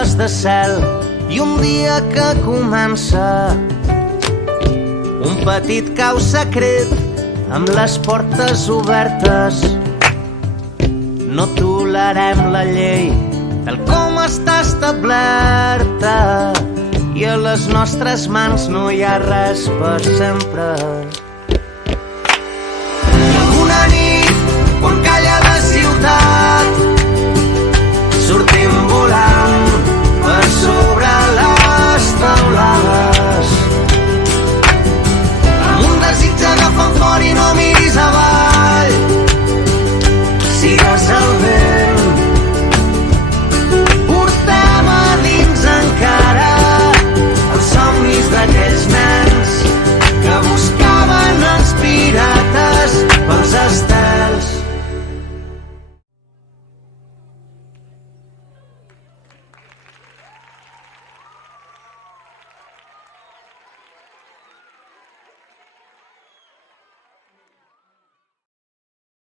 rampes de cel i un dia que comença. Un petit caos secret amb les portes obertes. No tolerem la llei tal com està establerta i a les nostres mans no hi ha res per sempre. I alguna nit, quan calla la ciutat,